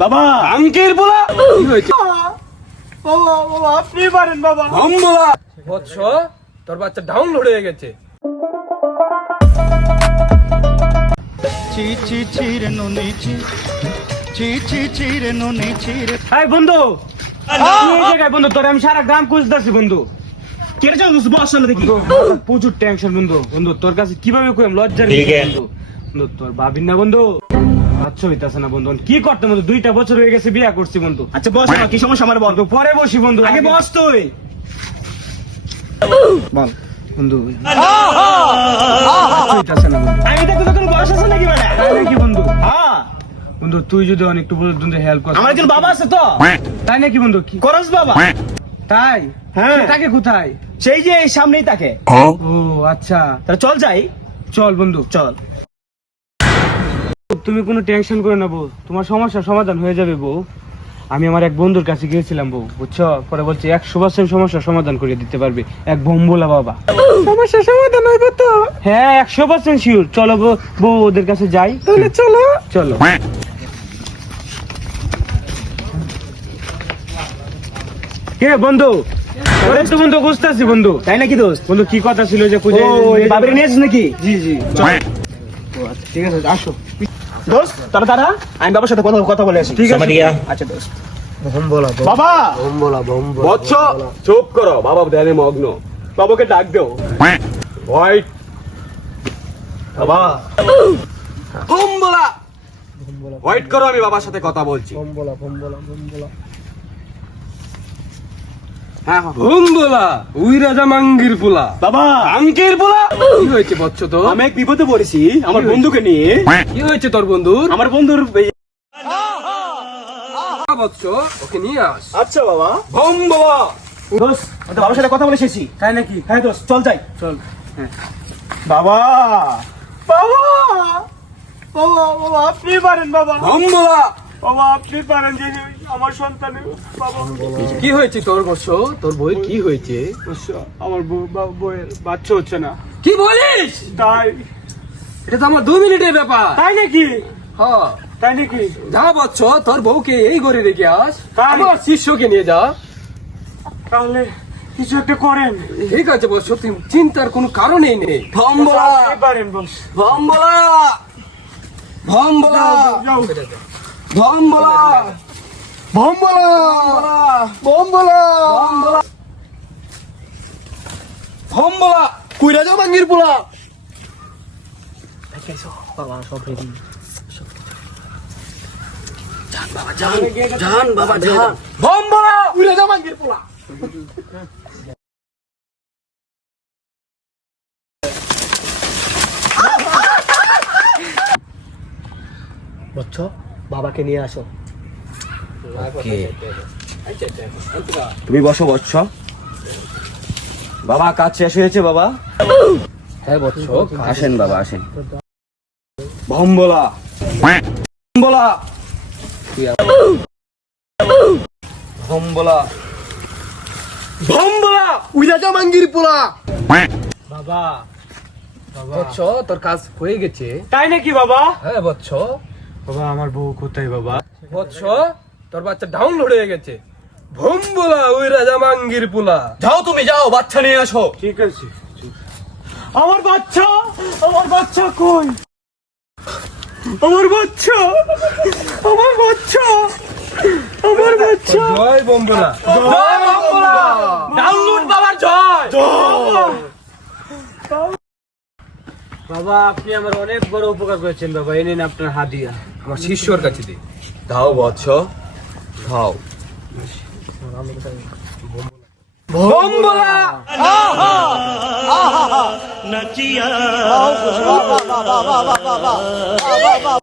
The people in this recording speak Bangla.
বাবা আঙ্কেল বলা কি হয়েছে? বাবা বাবা আপনি পারেন বাবা। হাম বলা বৎস, তোর বাচ্চা ডাউনলোড হয়ে গেছে। চি চি চি রে নুনি চি চি চি চি রে নুনি চি রে। এই বন্ধু এই জায়গায় বন্ধু তোর আমি সারা গ্রাম খুঁজতেছি বন্ধু। কেটে যাও বস না দেখি প্রচুর টেনশন বন্ধু। বন্ধু তোর কাছে কিভাবে কইম লজ্জার বন্ধু। বন্ধু তোর ভাবিন না বন্ধু, আচ্ছা হইতাছে না বন্ধু। কি করতে বন্ধু, 2টা বছর হয়ে গেছে বিয়া করছি বন্ধু। আচ্ছা বস না, কি সমস্যা আমার বল। পরে বসি বন্ধু, আগে বস তুই বল বন্ধু। হইতাছে না বন্ধু। আমি দেখতে তোর বয়স আছে নাকি মানে? তাই নাকি বন্ধু? হ্যাঁ বন্ধু তুই যদি অনেকটু বন্ধু হেল্প কর। আমার একজন বাবা আছে তো। তাই নাকি বন্ধু? কি করস বাবা? তাই? হ্যাঁ। তাকে কোথায়? সেই যে এই সামনেই তাকে। ও আচ্ছা, তাহলে চল যাই। চল বন্ধু চল। তুমি কোনো টেনশন করে না বউ, তোমার সমস্যার সমাধান হয়ে যাবে বউ। আমি আমার এক বন্ধুর কাছে গিয়েছিলাম বউ, বুঝছো? পরে বলছে 100% সমস্যার সমাধান করে দিতে পারবে, এক ভম্বলা বাবা। সমস্যার সমাধান হইবে তো? হ্যাঁ 100% শিওর। চলো বউ ওদের কাছে যাই। তাহলে চলো চলো। কে বন্ধু? ওরে তো বন্ধু খুঁজতেছি বন্ধু। তাই নাকি দোস্ত? বন্ধু কি কথা ছিল যে খুঁজে? বাবির নিয়েছিস নাকি? জি জি চল। ও আচ্ছা ঠিক আছে আসো। দোস্ত তারা তারা আমি বাবার সাথে কথা বলে আসি। ঠিক আছে। আচ্ছা দোস্ত। বাবা বৎস চুপ করো, বাবা ধ্যানে মগ্ন। বাবাকে ডাক দেও। হোয়াইট বাবা হোম বলা হোয়াইট করো, আমি বাবার সাথে কথা বলছি। হ্যাঁ হোম বলা উই রাজা মাঙ্গির পোলা। বাবা আঙ্কেল বলা কি হয়েছে বৎস? তো আমি এক বিপদে পড়েছি আমার বন্ধুকে নিয়ে। কি হয়েছে তোর বন্ধুর? আমার বন্ধুর বৎস ওকে নিয়ে আস। আচ্ছা বাবা। হোম বলা দোস্ত ওদের বাবার সাথে কথা বলে এসেছি। তাই নাকি? হ্যাঁ দোস্ত চল যাই। চল। বাবা বাবা বাবা বাবা আপনি পারেন বাবা। হোম বলা বাবা আপনি পারেন যে আমার সন্তানের বাবা। কি হয়েছে তোর বৎস? তোর বইয়ের কি হয়েছে? আমার বউয়ের বাচ্চা হচ্ছে না। কি বলিস? তাই? এটা তো আমার 2 মিনিটের ব্যাপার। তাই নাকি? হ্যাঁ তাই নাকি? যা বৎস, তোর বউকে এই ঘরে রেখে আস, তাই? আমার শিষ্যকে নিয়ে যা। তাহলে কিছু একটা করেন। ঠিক আছে বৎস, তুই চিন্তার কোনো কারণেই নেই। ভম্বলা আপনি পারেন বস। ভম্বলা ভম্বলা যাও। ভম্বলা ভম্বলা ভম্বলা ভম্বলা কুইরা যাও বাঙ্গির পোলা। জান বাবা জান। ভম্বলা কুইরা যাও বাঙ্গির পোলা। বচ্চ বাবাকে নিয়ে আসো। তুমি বসো বৎস। বাবা কাজ শেষ হয়েছে বাবা? হ্যাঁ বৎস আসেন বাবা আসেন। ভম্বলা ভম্বলা ভম্বলা ভম্বলা কুইরা যাও বাঙ্গির পোলা। বাবা বৎস তোর কাজ হয়ে গেছে। তাই নাকি বাবা? হ্যাঁ বৎস। বাবা আমার বউ কোথায় বাবা? বৎস তোর বাচ্চা ডাউনলোড হয়ে গেছে। ভম্বলা ওই রাজা মাঙ্গির পোলা। যাও তুমি যাও, বাচ্চা নিয়ে আসো। ঠিক আছে। আমার বাচ্চা, আমার বাচ্চা কই? আমার বাচ্চা, আমার বাচ্চা, আমার বাচ্চা। জয় ভম্বলা, জয় ভম্বলা। ডাউনলোড বাবার জয়। বাবা আপনি আমার অনেক বড় উপকার করেছেন বাবা, এই নিন আপনার হাদিয়া। আমার শিষ্যর কাছে দে। দাও বৎস দাও। ভম্বলা